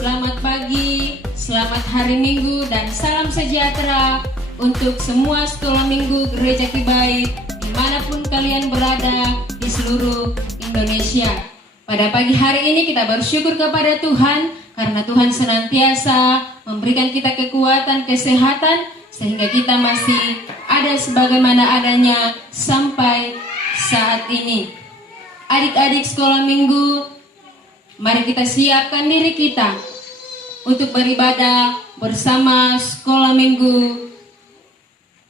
Selamat pagi, selamat hari Minggu, dan salam sejahtera untuk semua sekolah minggu Gereja Kibait dimanapun kalian berada di seluruh Indonesia. Pada pagi hari ini kita bersyukur kepada Tuhan karena Tuhan senantiasa memberikan kita kekuatan, kesehatan, sehingga kita masih ada sebagaimana adanya sampai saat ini. Adik-adik sekolah minggu, mari kita siapkan diri kita untuk beribadah bersama sekolah minggu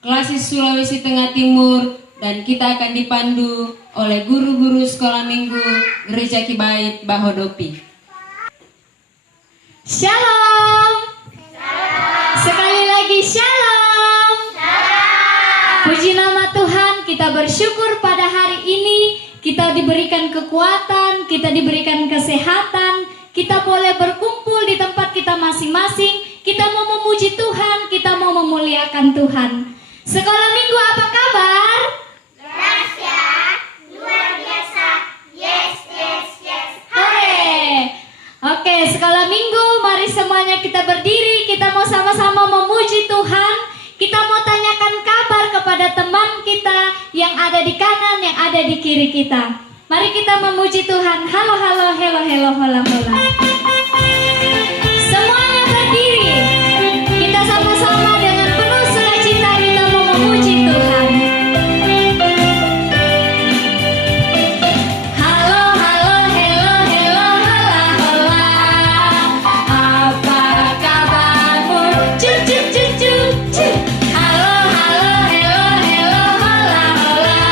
Klasis Sulawesi Tengah Timur, dan kita akan dipandu oleh guru-guru sekolah minggu Gereja Kibait Bahodopi. Shalom. Sekali lagi shalom. Puji nama Tuhan, kita bersyukur pada hari ini kita diberikan kekuatan, kita diberikan kesehatan, kita boleh berkumpul di tempat kita masing-masing. Kita mau memuji Tuhan, kita mau memuliakan Tuhan. Sekolah minggu apa kabar? Dahsyat, luar biasa. Yes, yes, yes. Hore. Oke, sekolah minggu, mari semuanya kita berdiri. Kita mau sama-sama memuji Tuhan. Kita mau tanyakan kabar kepada teman kita yang ada di kanan, yang ada di kiri kita. Mari kita memuji Tuhan. Halo, halo, halo, halo, halo, halo. Semuanya berdiri. Kita sama-sama dengan penuh sukacita kita mau memuji Tuhan. Halo, halo, hello, hello, hola, hola. Apa kabarmu? Cup, cup, cup, cup, cup. Halo, halo, hello, hello, hola, hola.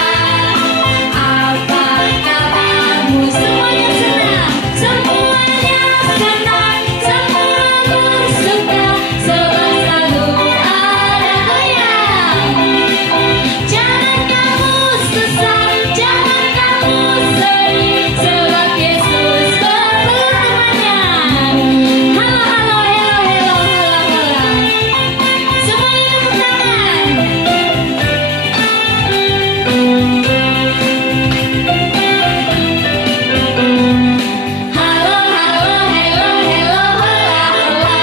Apa kabarmu? Semuanya senang, semuanya senang, semua bersuka, sebab selalu ada yang. Jangan kamu susah, jangan kamu sedih, sebab Yesus bertemannya. Halo, halo, hello, hello, hola, hola. Semuanya tepuk tangan. Halo, halo, hello, hello, hola, hola.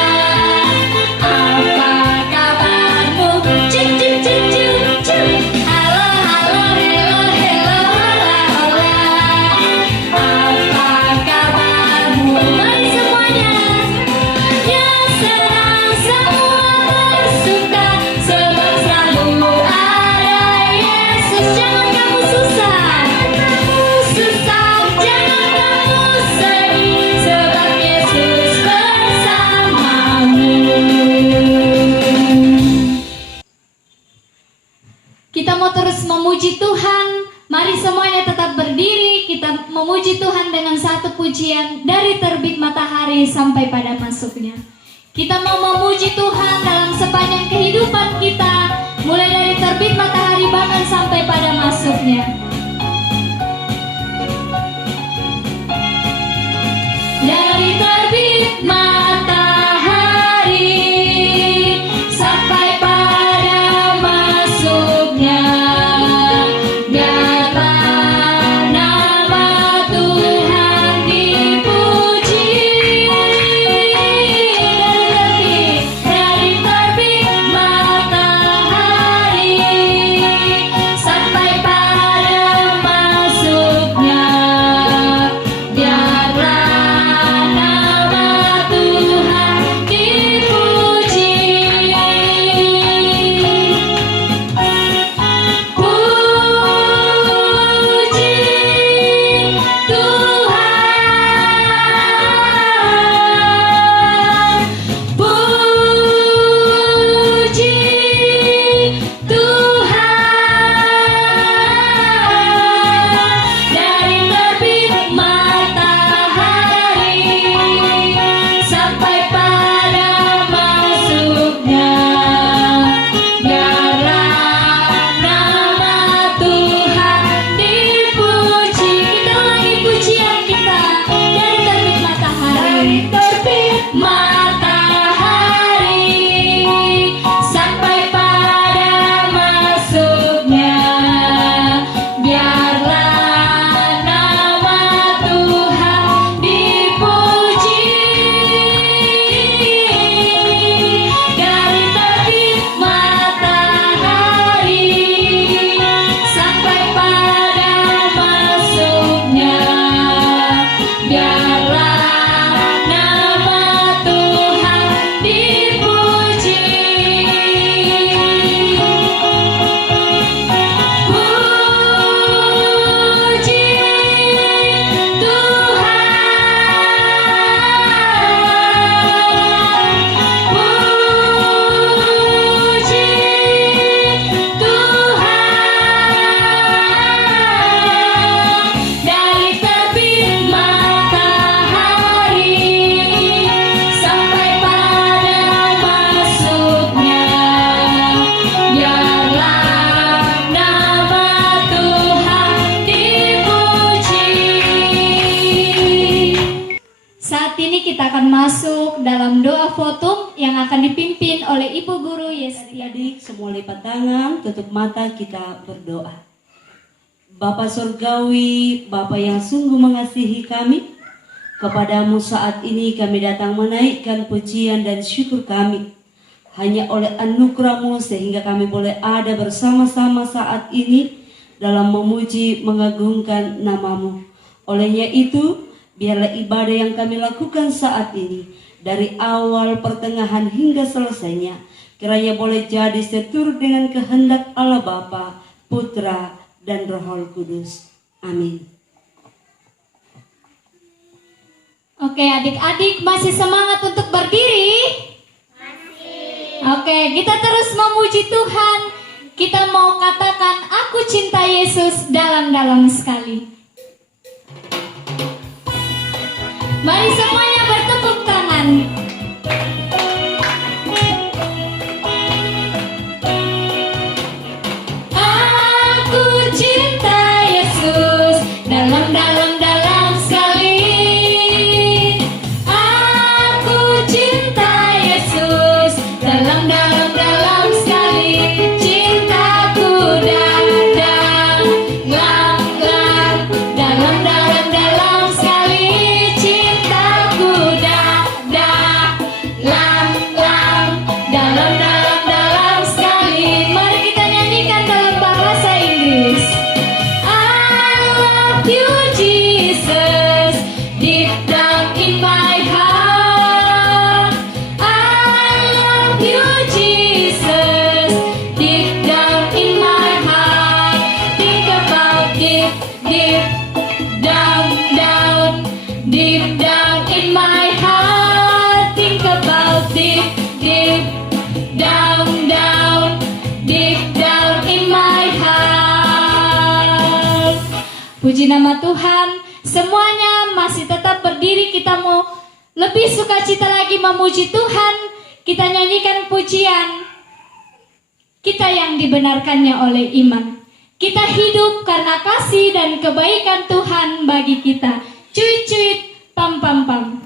Apa kabarmu? Cuk, cuk, cuk, cuk, cuk. Halo, halo, hello, hello, hola, hola. Apa kabarmu? Mari semuanya. Yang senang semua bersuka, sebab selalu ada Yesus. Jangan kamu susah, jangan kamu sedih, sebab Yesus bersamamu. Kita mau terus memuji Tuhan. Mari semuanya tetap berdiri. Kita memuji Tuhan dengan satu pujian dari terbit matahari sampai pada masuknya. Kita mau memuji Tuhan dalam sepanjang kehidupan kita, mulai dari terbit matahari bahkan sampai pada masuknya. Dari terbit matahari sampai pada masuknya, biarlah nama Tuhan dipuji. Dari terbit matahari sampai pada saat ini kita akan masuk dalam doa votum yang akan dipimpin oleh Ibu Guru Yestia. Adik-adik semua lipat tangan, tutup mata, kita berdoa. Bapa Surgawi, Bapa yang sungguh mengasihi kami, kepadamu saat ini kami datang menaikkan pujian dan syukur kami. Hanya oleh anugerah-Mu sehingga kami boleh ada bersama-sama saat ini dalam memuji, mengagungkan nama-Mu. Olehnya itu, biarlah ibadah yang kami lakukan saat ini, dari awal, pertengahan hingga selesainya, kiranya boleh jadi seturut dengan kehendak Allah Bapa, Putra, dan Roh Kudus. Amin. Oke, adik-adik masih semangat untuk berdiri? Oke, kita terus memuji Tuhan. Kita mau katakan, aku cinta Yesus dalam-dalam sekali. Mari semuanya bertepuk tangan. Aku cinta Yesus dalam-dalam sekali. Aku cinta Yesus dalam-dalam sekali. Cintaku dalam sekali. Cintaku dalam sekali. Mari kita nyanyikan dalam bahasa Inggris. I love you Jesus, deep down in my heart. I love you Jesus, deep down in my heart. Think about deep down in my heart. Think about deep down in my heart. Puji nama Tuhan. Semuanya masih tetap berdiri. Kita mau lebih sukacita lagi memuji Tuhan. Kita nyanyikan pujian kita yang dibenarkannya oleh iman. Kita hidup karena kasih dan kebaikan Tuhan bagi kita. Cuit-cuit, pam-pam-pam.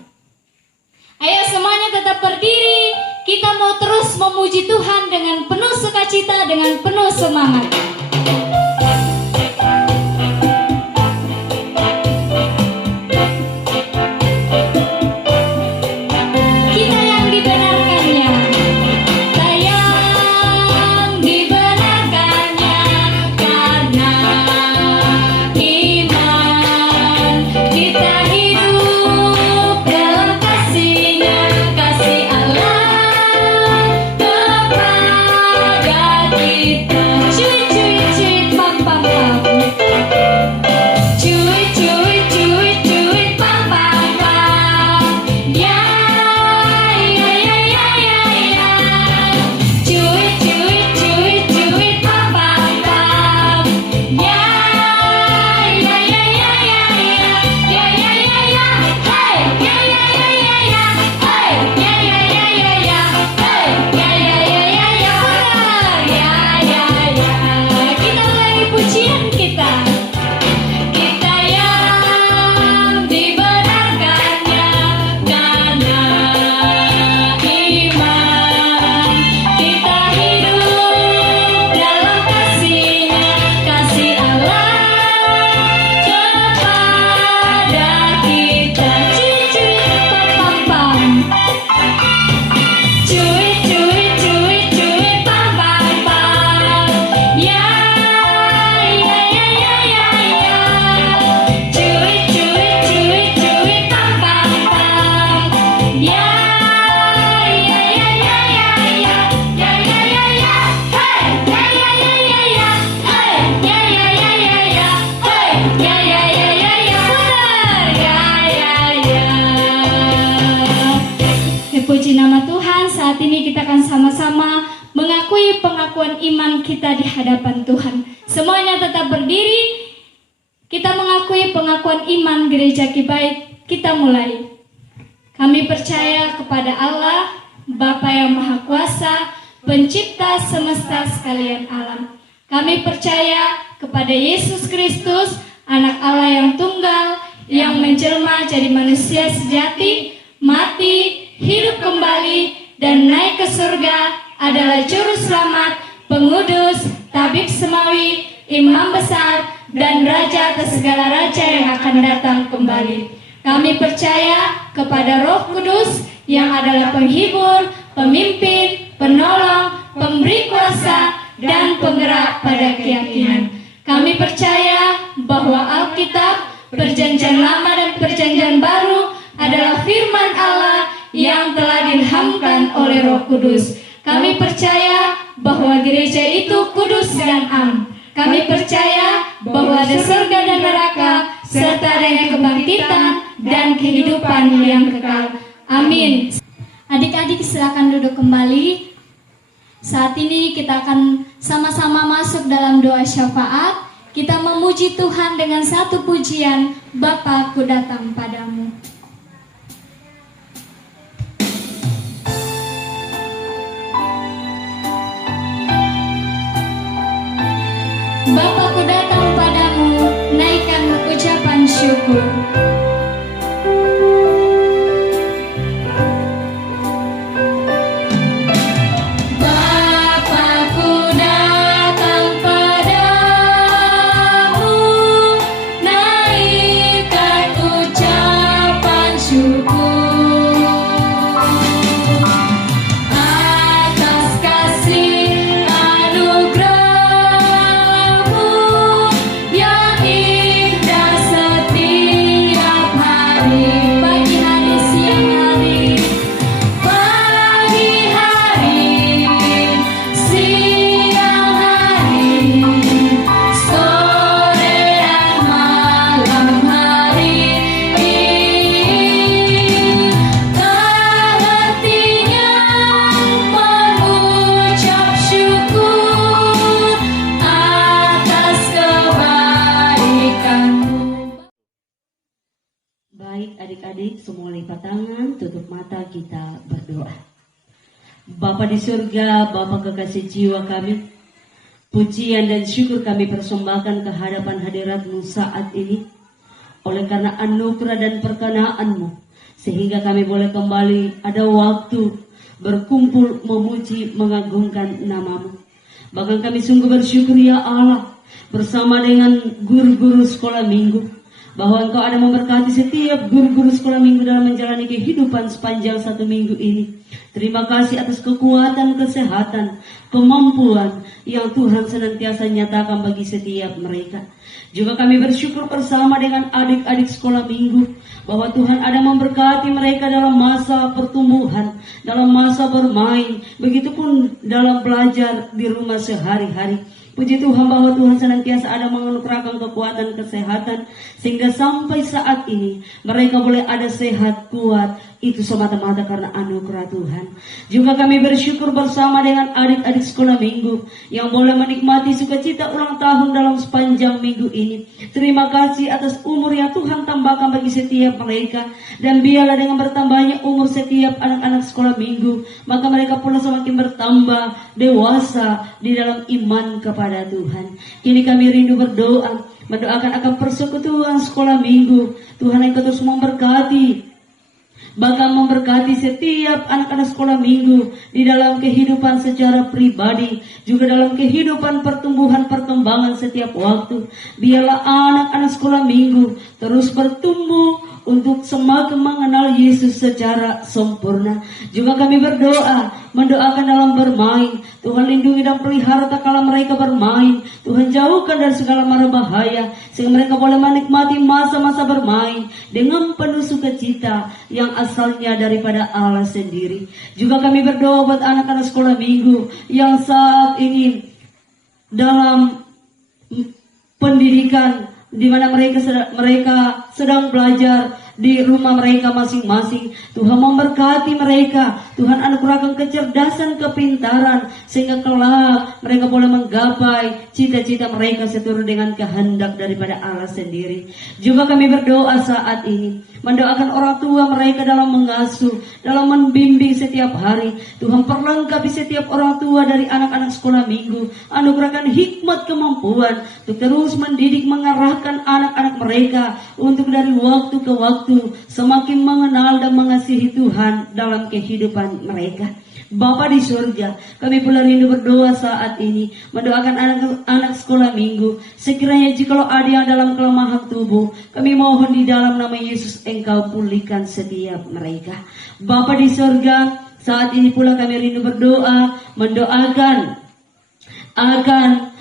Ayo semuanya tetap berdiri. Kita mau terus memuji Tuhan dengan penuh sukacita, dengan penuh semangat. Kita yang dibenarkannya. Kita yang dibenarkannya karena iman. Kita hidup dalam kasih-Nya, kasih Allah kepada kita. Cuit-cuit, pam-pam-pam. Cuit-cuit, pam-pam-pam. Ya. Cuit, pam-pam-pam. Ya. Hey. Hey. Kita ulangi pujian kita. Kita yang dibenarkannya karena iman. Kita hidup dalam kasih-Nya, kasih Allah kepada kita. Cuit-cuit, pam-pam-pam. Cuit, pam-pam-pam. Ya. Cuit, pam-pam-pam. Ya. Puji nama Tuhan. Saat ini kita akan sama-sama mengakui pengakuan iman kita di hadapan Tuhan. Semuanya tetap berdiri. Kita mengakui pengakuan iman Gereja Kibait. Kita mulai. Kami percaya kepada Allah, Bapa yang Maha Kuasa, Pencipta semesta sekalian alam. Kami percaya kepada Yesus Kristus, Anak Allah yang tunggal, yang menjelma jadi manusia sejati, mati, hidup kembali, dan naik ke surga adalah juru selamat, pengudus, tabib semawi, imam besar, dan raja atas segala raja yang akan datang kembali. Kami percaya kepada Roh Kudus yang adalah penghibur, pemimpin, penolong, pemberi kuasa, dan penggerak pada keyakinan. Kami percaya bahwa Alkitab, Perjanjian Lama dan Perjanjian Baru adalah firman Allah yang telah diilhamkan oleh Roh Kudus. Kami percaya bahwa gereja itu kudus dan am. Kami percaya bahwa ada surga dan neraka serta adanya kebangkitan dan kehidupan yang kekal. Amin. Adik-adik silakan duduk kembali. Saat ini kita akan sama-sama masuk dalam doa syafaat. Kita memuji Tuhan dengan satu pujian, Bapa, ku datang padamu. Bapa, ku datang padamu, naikkan ucapan syukur. Adik-adik semua lipat tangan, tutup mata, kita berdoa. Bapa di surga, Bapa kekasih jiwa kami, pujian dan syukur kami persembahkan ke hadapan hadirat-Mu saat ini. Oleh karena anugerah dan perkenan-Mu, sehingga kami boleh kembali ada waktu berkumpul memuji mengagungkan nama-Mu. Bahkan kami sungguh bersyukur ya Allah, bersama dengan guru-guru sekolah minggu, bahwa Engkau ada memberkati setiap guru-guru sekolah minggu dalam menjalani kehidupan sepanjang satu minggu ini. Terima kasih atas kekuatan, kesehatan, kemampuan yang Tuhan senantiasa nyatakan bagi setiap mereka. Juga kami bersyukur bersama dengan adik-adik sekolah minggu, bahwa Tuhan ada memberkati mereka dalam masa pertumbuhan, dalam masa bermain, begitupun dalam belajar di rumah sehari-hari. Puji Tuhan bahwa Tuhan senantiasa ada menganugerahkan kekuatan kesehatan, sehingga sampai saat ini mereka boleh ada sehat, kuat, itu semata-mata karena anugerah Tuhan. Juga kami bersyukur bersama dengan adik-adik sekolah minggu yang boleh menikmati sukacita ulang tahun dalam sepanjang minggu ini. Terima kasih atas umur yang Tuhan tambahkan bagi setiap mereka, dan biarlah dengan bertambahnya umur setiap anak-anak sekolah minggu, maka mereka pula semakin bertambah dewasa di dalam iman kepada Tuhan. Kini kami rindu berdoa, mendoakan akan persekutuan sekolah minggu. Tuhan Engkau terus memberkati, bahkan memberkati setiap anak-anak sekolah minggu di dalam kehidupan secara pribadi, juga dalam kehidupan pertumbuhan perkembangan setiap waktu. Biarlah anak-anak sekolah minggu terus bertumbuh untuk semakin mengenal Yesus secara sempurna. Juga kami berdoa, mendoakan dalam bermain, Tuhan lindungi dan pelihara tak kala mereka bermain. Tuhan jauhkan dari segala mara bahaya, sehingga mereka boleh menikmati masa-masa bermain dengan penuh sukacita yang asalnya daripada Allah sendiri. Juga kami berdoa buat anak-anak sekolah minggu yang saat ini dalam pendidikan, di mana mereka sedang belajar di rumah mereka masing-masing. Tuhan memberkati mereka, Tuhan anugerahkan kecerdasan, kepintaran, sehingga kelak mereka boleh menggapai cita-cita mereka seturut dengan kehendak daripada Allah sendiri. Juga kami berdoa saat ini, mendoakan orang tua mereka dalam mengasuh, dalam membimbing setiap hari. Tuhan perlengkapi setiap orang tua dari anak-anak sekolah minggu, anugerahkan hikmat, kemampuan untuk terus mendidik, mengarahkan anak-anak mereka untuk dari waktu ke waktu waktu semakin mengenal dan mengasihi Tuhan dalam kehidupan mereka. Bapa di surga, kami pula rindu berdoa saat ini, mendoakan anak-anak sekolah minggu. Sekiranya jikalau ada yang dalam kelemahan tubuh, kami mohon di dalam nama Yesus Engkau pulihkan setiap mereka. Bapa di surga, saat ini pula kami rindu berdoa, mendoakan akan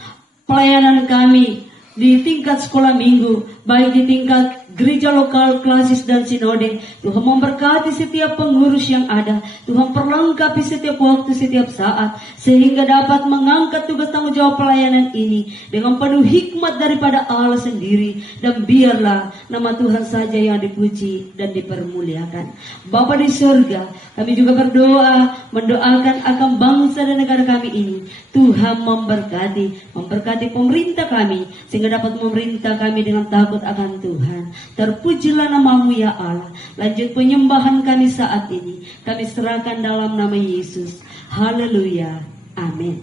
pelayanan kami di tingkat sekolah minggu, baik di tingkat gereja lokal, klasis dan sinode. Tuhan memberkati setiap pengurus yang ada. Tuhan perlengkapi setiap waktu, setiap saat, sehingga dapat mengangkat tugas tanggung jawab pelayanan ini dengan penuh hikmat daripada Allah sendiri. Dan biarlah nama Tuhan saja yang dipuji dan dipermuliakan. Bapa di surga, kami juga berdoa, mendoakan akan bangsa dan negara kami ini. Tuhan memberkati pemerintah kami, sehingga dapat memerintah kami dengan takut akan Tuhan. Terpujilah nama-Mu ya Allah. Lanjut penyembahan kami saat ini, kami serahkan dalam nama Yesus. Haleluya. Amin.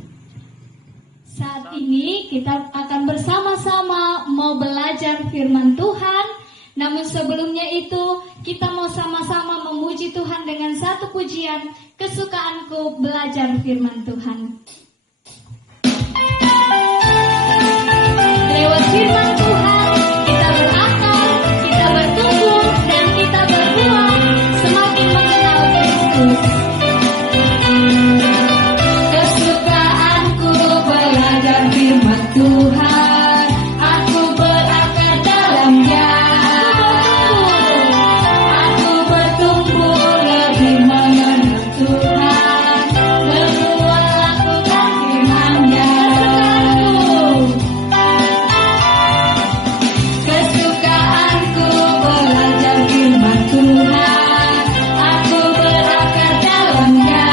Saat ini kita akan bersama-sama mau belajar firman Tuhan. Namun sebelumnya itu kita mau sama-sama memuji Tuhan dengan satu pujian, kesukaanku belajar firman Tuhan. Lewat firman Tuhan kita berakal, kita bertumbuh, dan kita berbuah semakin mengenal Kristus. Kesukaanku belajar firman Tuhan, aku berakar dalamnya. Aku bertumbuh lebih mengenal Tuhan, berbuah lakukan firman-Nya. Kesukaanku belajar firman Tuhan, aku berakar dalamnya.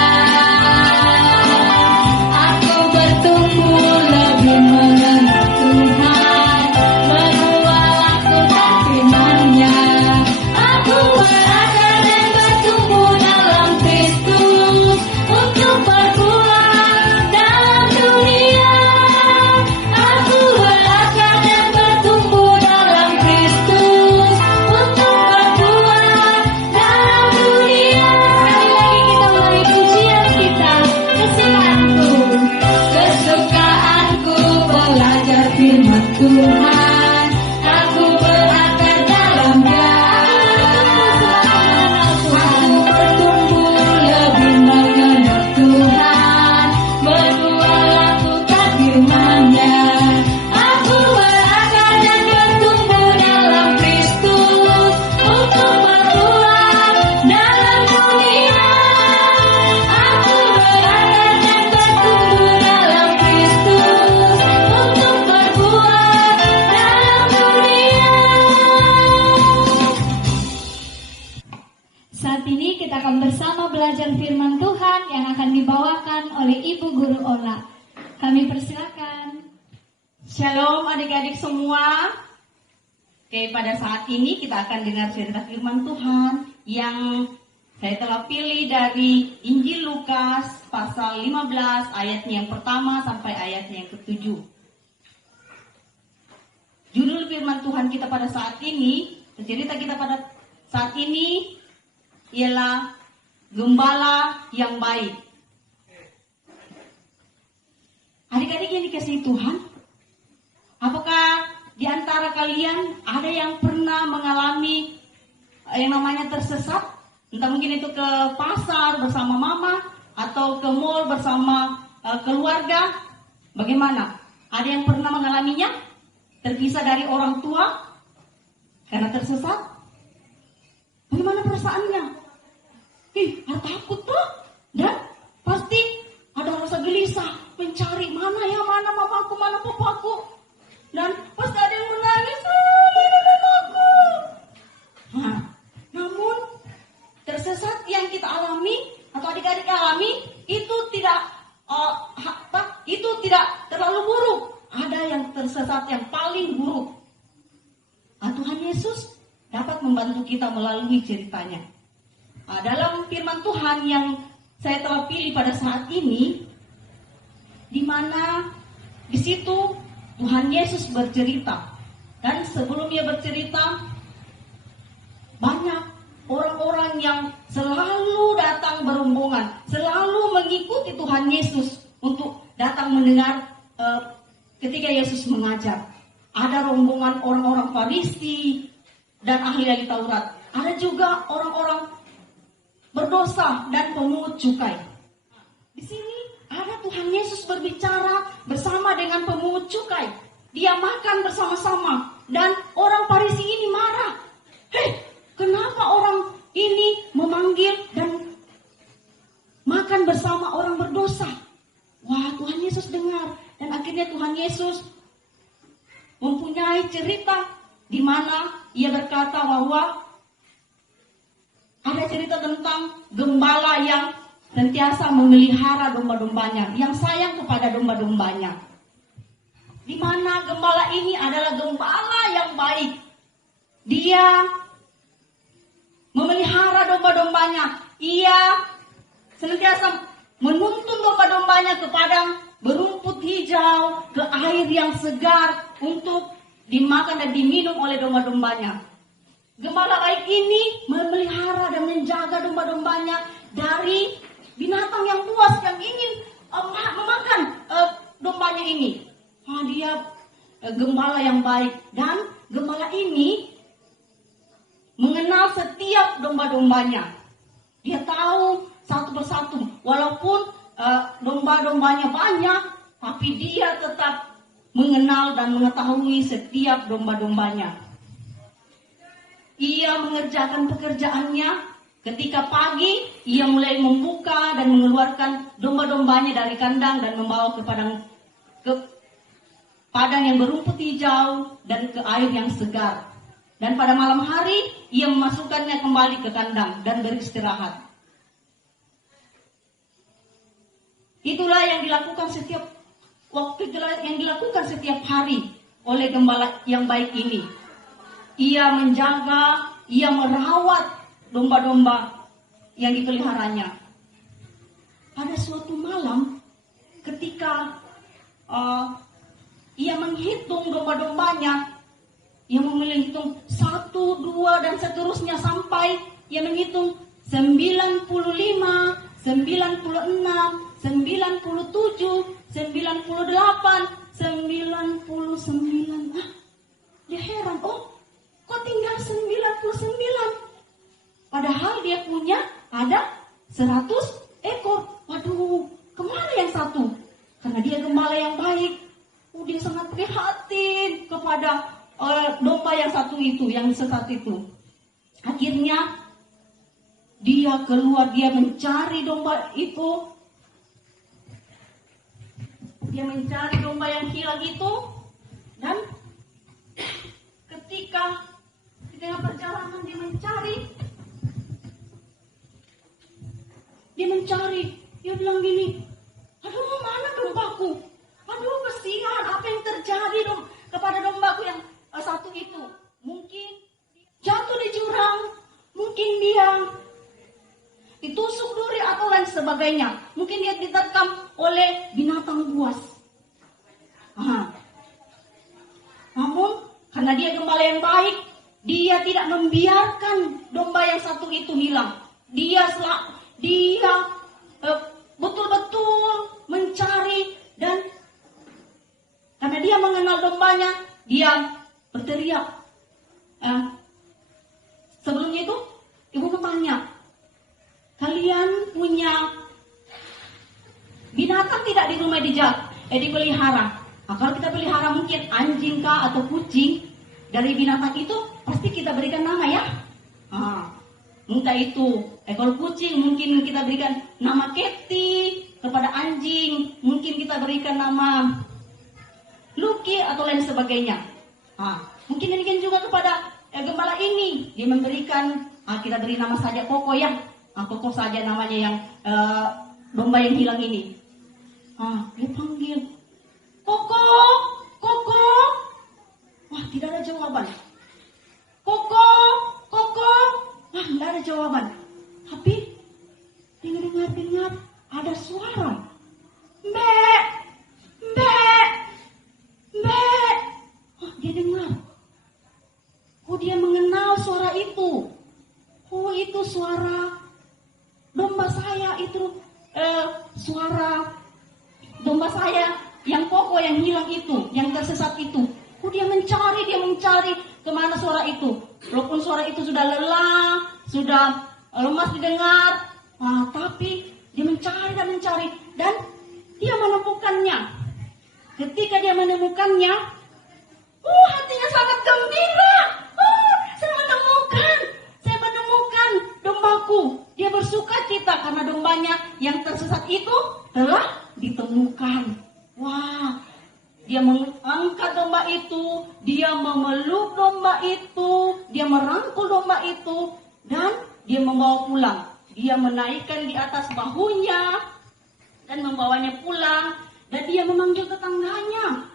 Aku bertumbuh lebih mengenal Tuhan, berbuah lakukan firman-Nya. Aku berakar dan bertumbuh dalam Kristus untuk berbuah dalam dunia. Aku berakar dan bertumbuh dalam Kristus untuk berbuah dalam dunia. Sekali lagi kita ulangi pujian kita, kesukaanku. Kesukaanku belajar firman Tuhan, aku berakar dalamnya. Aku bertumbuh lebih mengenal Tuhan, berbuah lakukan firman-Nya. Aku berakar dan bertumbuh dalam Kristus untuk berbuah dalam dunia. Aku berakar dan bertumbuh dalam Kristus untuk berbuah dalam dunia. Saat ini kita akan bersama belajar firman Tuhan yang akan dibawakan oleh Ibu Guru Ola. Kami persilakan. Shalom adik-adik semua. Oke, pada saat ini kita akan dengar cerita firman Tuhan yang saya telah pilih dari Injil Lukas pasal 15 ayatnya yang pertama sampai ayatnya yang ke-7. Judul firman Tuhan kita pada saat ini, cerita kita pada saat ini ialah Gembala yang Baik. Adik-adik yang dikasihi Tuhan, apakah di antara kalian ada yang pernah mengalami yang namanya tersesat? Entah mungkin itu ke pasar bersama mama atau ke mall bersama keluarga. Bagaimana? Ada yang pernah mengalaminya? Terpisah dari orang tua karena tersesat? Bagaimana perasaannya? Takut tuh. Dan pasti ada rasa gelisah, mencari mana mamaku, mana papaku. Dan pasti ada yang menangis, mana mamaku. Nah, namun tersesat yang kita alami atau adik-adik alami itu tidak terlalu buruk. Ada yang tersesat yang paling buruk. Tuhan Yesus dapat membantu kita melalui ceritanya. Dalam firman Tuhan yang saya telah pilih pada saat ini, di mana di situ Tuhan Yesus bercerita. Dan sebelum Dia bercerita, banyak orang-orang yang selalu datang berombongan, selalu mengikuti Tuhan Yesus untuk datang mendengar ketika Yesus mengajar. Ada rombongan orang-orang Farisi dan ahli-ahli Taurat. Ada juga orang-orang berdosa dan pemungut cukai. Di sini ada Tuhan Yesus berbicara bersama dengan pemungut cukai. Dia makan bersama-sama dan orang Farisi ini marah. Hei, kenapa orang ini memanggil dan makan bersama orang berdosa? Wah, Tuhan Yesus dengar dan akhirnya Tuhan Yesus mempunyai cerita di mana ia berkata bahwa ada cerita tentang gembala yang sentiasa memelihara domba-dombanya, yang sayang kepada domba-dombanya. Di mana gembala ini adalah gembala yang baik. Dia memelihara domba-dombanya. Ia senantiasa menuntun domba-dombanya ke padang berumput hijau, ke air yang segar untuk dimakan dan diminum oleh domba-dombanya. Gembala baik ini memelihara dan menjaga domba-dombanya dari binatang yang buas yang ingin memakan dombanya ini. Dia gembala yang baik dan gembala ini mengenal setiap domba-dombanya. Dia tahu satu persatu, walaupun domba-dombanya banyak, tapi dia tetap mengenal dan mengetahui setiap domba-dombanya. Ia mengerjakan pekerjaannya. Ketika pagi, ia mulai membuka dan mengeluarkan domba-dombanya dari kandang dan membawa ke padang yang berumput hijau dan ke air yang segar. Dan pada malam hari, ia memasukkannya kembali ke kandang dan beristirahat. Itulah yang dilakukan setiap hari oleh gembala yang baik ini. Ia menjaga, ia merawat domba-domba yang dipeliharanya. Pada suatu malam, ketika ia menghitung domba-dombanya, ia menghitung 1, 2 dan seterusnya sampai ia menghitung 95, 96, 97, 98, 99. Dia heran, kok tinggal 99? Padahal dia punya ada 100 ekor. Waduh, kemana yang satu? Karena dia gembala yang baik. Dia sangat prihatin kepada domba yang satu itu, yang sesat itu. Akhirnya dia keluar, dia mencari domba itu. Dia mencari domba yang hilang itu. Dan ketika di tengah perjalanan dia mencari, dia bilang gini, aduh, mana dombaku? Aduh, kesian, apa yang terjadi kepada dombaku yang satu itu? Mungkin jatuh di jurang, mungkin dia ditusuk duri atau lain sebagainya. Mungkin dia diterkam oleh binatang buas. Namun karena dia gembala yang baik, dia tidak membiarkan domba yang satu itu hilang. Dia betul-betul mencari, dan karena dia mengenal dombanya, dia berteriak. Sebelumnya itu ibu bertanya, kalian punya binatang tidak di rumah dipelihara? Kalau kita pelihara mungkin anjing kah atau kucing, dari binatang itu pasti kita berikan nama ya. Entah itu ekor kucing, mungkin kita berikan nama Ketty. Kepada anjing mungkin kita berikan nama Lucky atau lain sebagainya. Mungkin demikian juga kepada gembala ini, dia memberikan, kita beri nama saja Koko ya. Koko saja namanya yang domba yang hilang ini. Dia panggil, Koko, Koko. Wah, tidak ada jawaban. Koko, Koko. Wah, tidak ada jawaban. Tapi dengar ada suara. Mbak, Mbak, Mbak. Dia dengar. Dia mengenal suara itu. oh itu suara domba saya, itu suara domba saya yang kokoh, yang hilang itu, yang tersesat itu. Oh dia mencari kemana suara itu. Walaupun suara itu sudah lelah, sudah lemas didengar, tapi dia mencari dan dia menemukannya. Ketika dia menemukannya, hatinya sangat gembira. Saya menemukan dombaku. Dia bersuka cita karena dombanya yang tersesat itu telah ditemukan. Wah, dia mengangkat domba itu, dia memeluk domba itu, dia merangkul domba itu, dan dia membawa pulang. Dia menaikkan di atas bahunya dan membawanya pulang, dan dia memanggil tetangganya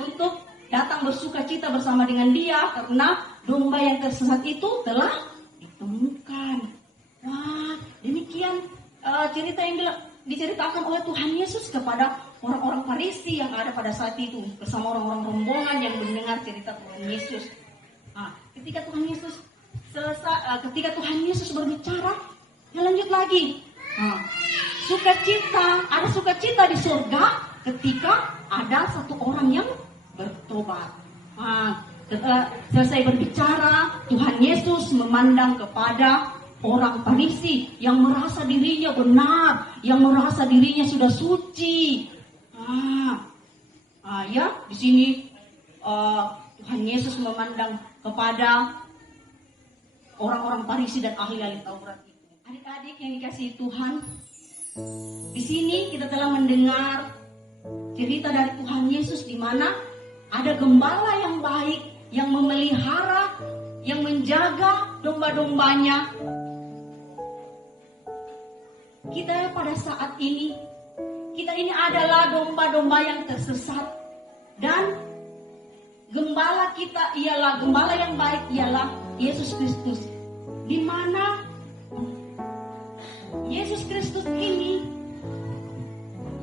untuk datang bersuka cita bersama dengan dia karena domba yang tersesat itu telah ditemukan. Wah, demikian cerita yang diceritakan oleh Tuhan Yesus kepada orang-orang Farisi yang ada pada saat itu bersama orang-orang rombongan yang mendengar cerita Tuhan Yesus. Ketika Tuhan Yesus berbicara, dia lanjut lagi. Ada sukacita di surga ketika ada satu orang yang bertobat. Setelah selesai berbicara, Tuhan Yesus memandang kepada orang Farisi yang merasa dirinya benar, yang merasa dirinya sudah suci. Ya, di sini Tuhan Yesus memandang kepada orang-orang Farisi dan ahli-ahli Taurat itu. Adik-adik yang dikasihi Tuhan, di sini kita telah mendengar cerita dari Tuhan Yesus di mana ada gembala yang baik, yang memelihara, yang menjaga domba-dombanya. Kita pada saat ini, kita ini adalah domba-domba yang tersesat, dan gembala yang baik ialah Yesus Kristus. Di mana Yesus Kristus ini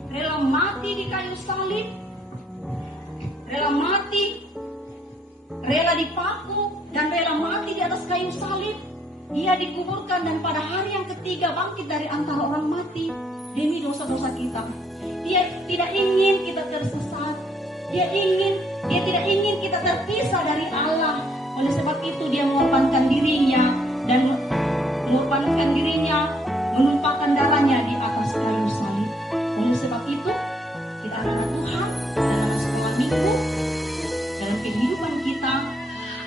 rela mati di kayu salib, rela dipaku dan rela mati di atas kayu salib. Dia dikuburkan dan pada hari yang ketiga bangkit dari antara orang mati demi dosa-dosa kita. Dia tidak ingin kita tersesat. Dia tidak ingin kita terpisah dari Allah. Oleh sebab itu dia mengorbankan dirinya menumpahkan darahnya di atas kayu salib. Oleh sebab itu kita anak Tuhan dalam sekolah minggu, dalam kehidupan kita,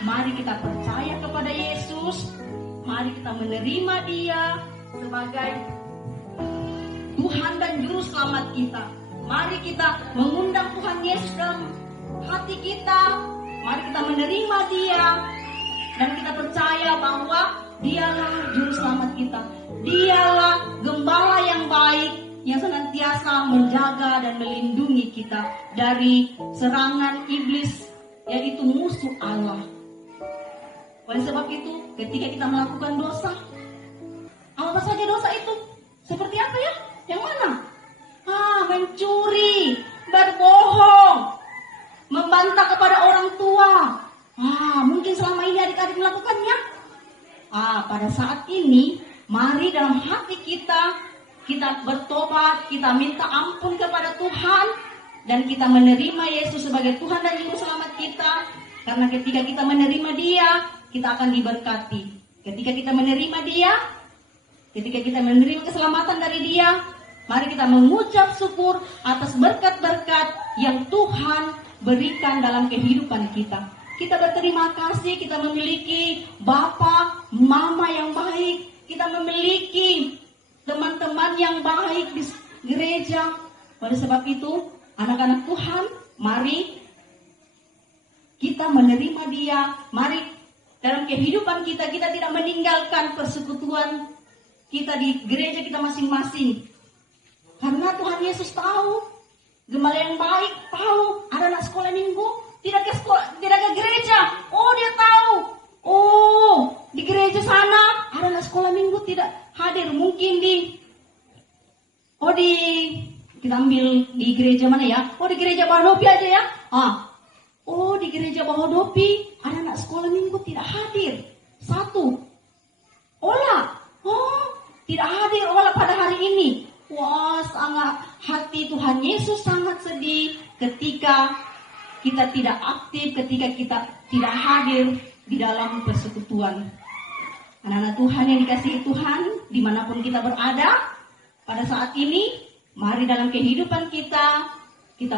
mari kita percaya kepada Yesus. Mari kita menerima Dia sebagai Tuhan dan Juru Selamat kita. Mari kita mengundang Tuhan Yesus dalam hati kita. Mari kita menerima Dia dan kita percaya bahwa Dialah Juru Selamat kita. Dialah gembala yang baik yang senantiasa menjaga dan melindungi kita dari serangan iblis, yaitu musuh Allah. Oleh sebab itu, ketika kita melakukan dosa, apa saja dosa itu? Seperti apa ya? Yang mana? Mencuri, berbohong, membantah kepada orang tua. Mungkin selama ini adik-adik melakukannya. Pada saat ini, mari dalam hati kita bertobat, kita minta ampun kepada Tuhan, dan kita menerima Yesus sebagai Tuhan dan Juru Selamat kita. Karena ketika kita menerima Dia, kita akan diberkati. Ketika kita menerima Dia, ketika kita menerima keselamatan dari Dia, mari kita mengucap syukur atas berkat-berkat yang Tuhan berikan dalam kehidupan kita. Kita berterima kasih, kita memiliki Bapa, Mama yang baik, kita memiliki teman-teman yang baik di gereja. Oleh sebab itu, anak-anak Tuhan, mari kita menerima Dia. Mari dalam kehidupan kita tidak meninggalkan persekutuan kita di gereja kita masing-masing. Karena Tuhan Yesus tahu, gembala yang baik tahu ada anak sekolah minggu tidak ke gereja. Dia tahu. Di gereja sana ada anak sekolah minggu tidak hadir. Mungkin kita ambil di gereja mana ya? Di gereja Bahodopi aja ya. Di gereja Bahodopi ada anak sekolah minggu tidak hadir. 1. Ola, tidak hadir Ola pada hari ini. Wah, sangat hati Tuhan Yesus sangat sedih ketika kita tidak aktif, ketika kita tidak hadir di dalam persekutuan. Anak-anak Tuhan yang dikasihi Tuhan, dimanapun kita berada, pada saat ini, mari dalam kehidupan kita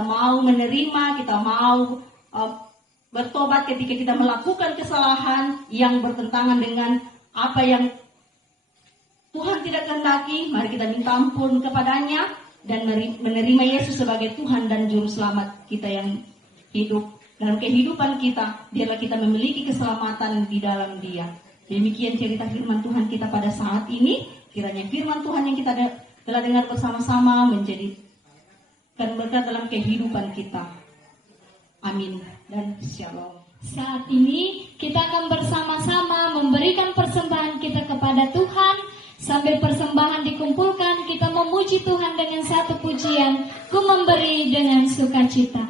mau menerima, kita mau bertobat ketika kita melakukan kesalahan yang bertentangan dengan apa yang Tuhan tidak kehendaki. Mari kita minta ampun kepadanya dan menerima Yesus sebagai Tuhan dan Juru Selamat kita yang hidup. Dalam kehidupan kita, biarlah kita memiliki keselamatan di dalam Dia. Demikian cerita firman Tuhan kita pada saat ini. Kiranya firman Tuhan yang kita telah dengar bersama-sama menjadikan berkat dalam kehidupan kita. Amin dan shalom. Saat ini kita akan bersama-sama memberikan persembahan kita kepada Tuhan. Sambil persembahan dikumpulkan, kita memuji Tuhan dengan satu pujian, Ku memberi dengan sukacita.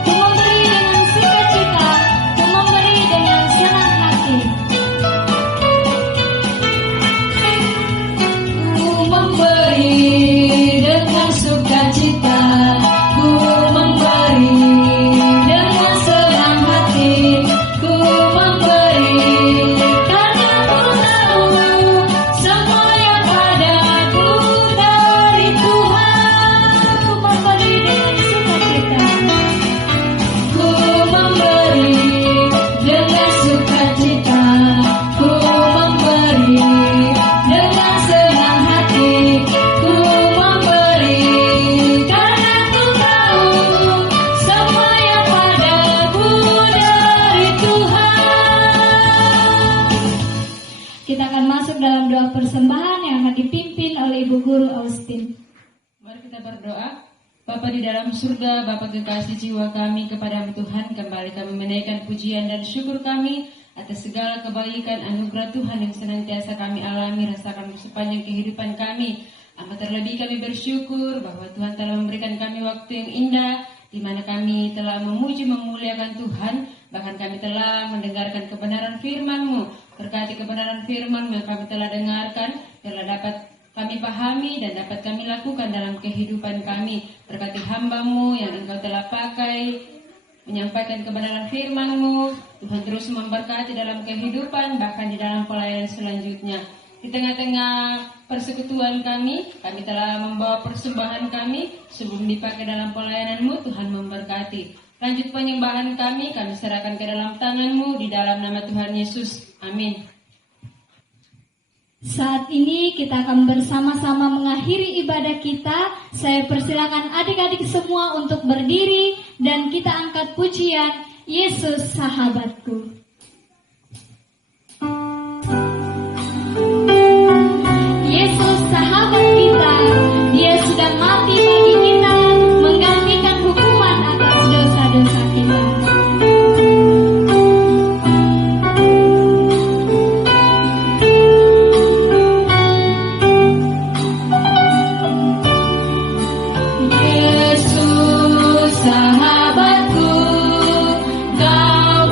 Ku memberi dengan sukacita, ku memberi dengan senang hati. Ku memberi dengan sukacita, ku memberi dengan senang hati, ku memberi karena ku tahu semua yang padaku dari Tuhan. Ku memberi dengan sukacita, ku memberi dengan sukacita, ku memberi dengan senang hati, ku memberi karena ku tahu semua yang padaku dari Tuhan. Kita akan masuk dalam doa persembahan yang akan dipimpin oleh Ibu Guru Austin. Mari kita berdoa. Bapa di dalam surga, Bapa kekasih jiwa kami kepadamu Tuhan, kembali kami menaikkan pujian dan syukur kami atas segala kebaikan anugerah Tuhan yang senantiasa kami alami, rasakan sepanjang kehidupan kami. Amat terlebih kami bersyukur bahwa Tuhan telah memberikan kami waktu yang indah, di mana kami telah memuji memuliakan Tuhan, bahkan kami telah mendengarkan kebenaran firman-Mu. Berkati kebenaran firman-Mu yang kami telah dengarkan, telah dapat kami pahami dan dapat kami lakukan dalam kehidupan kami. Berkati hamba-Mu yang Engkau telah pakai menyampaikan kebenaran firman-Mu. Tuhan terus memberkati dalam kehidupan, bahkan di dalam pelayanan selanjutnya. Di tengah-tengah persekutuan kami telah membawa persembahan kami sebelum dipakai dalam pelayanan-Mu. Tuhan memberkati. Lanjut penyembahan kami serahkan ke dalam tangan-Mu di dalam nama Tuhan Yesus. Amin. Saat ini kita akan bersama-sama mengakhiri ibadah kita. Saya persilakan adik-adik semua untuk berdiri dan kita angkat pujian Yesus Sahabatku. Yesus sahabat kita, Dia sudah mati bagi kita, menggantikan hukuman atas dosa-dosa kita. Yesus sahabatku, Kau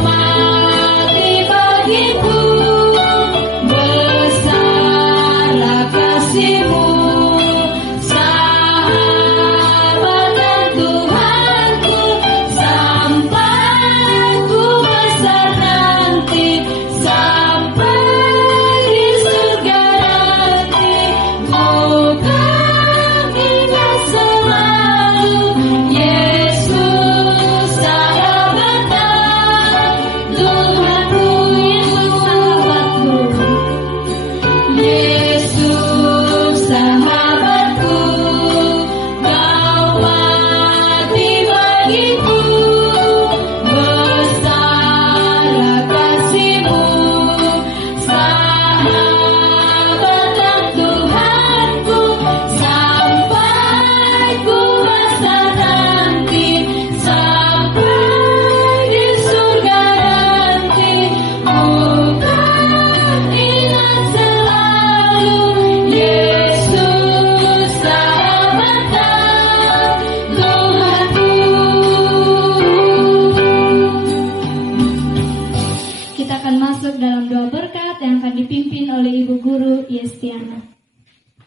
Kristiana.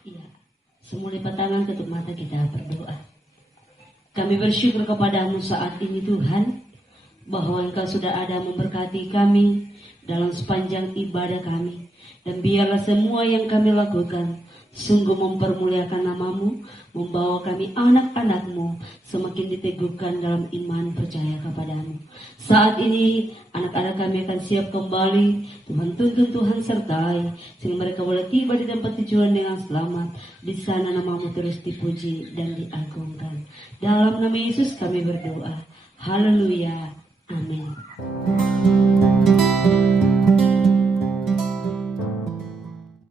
Iya, semua lipat tangan, tutup mata, kita berdoa. Kami bersyukur kepadamu saat ini Tuhan, bahwa Engkau sudah ada memberkati kami dalam sepanjang ibadah kami. Dan biarlah semua yang kami lakukan sungguh mempermuliakan namamu, membawa kami anak-anakmu semakin diteguhkan dalam iman percaya kepadamu. Saat ini anak-anak kami akan siap kembali. Tuhan tuntun, Tuhan sertai, sehingga mereka boleh tiba di tempat tujuan dengan selamat. Di sana namamu terus dipuji dan diagungkan. Dalam nama Yesus kami berdoa. Haleluya. Amin.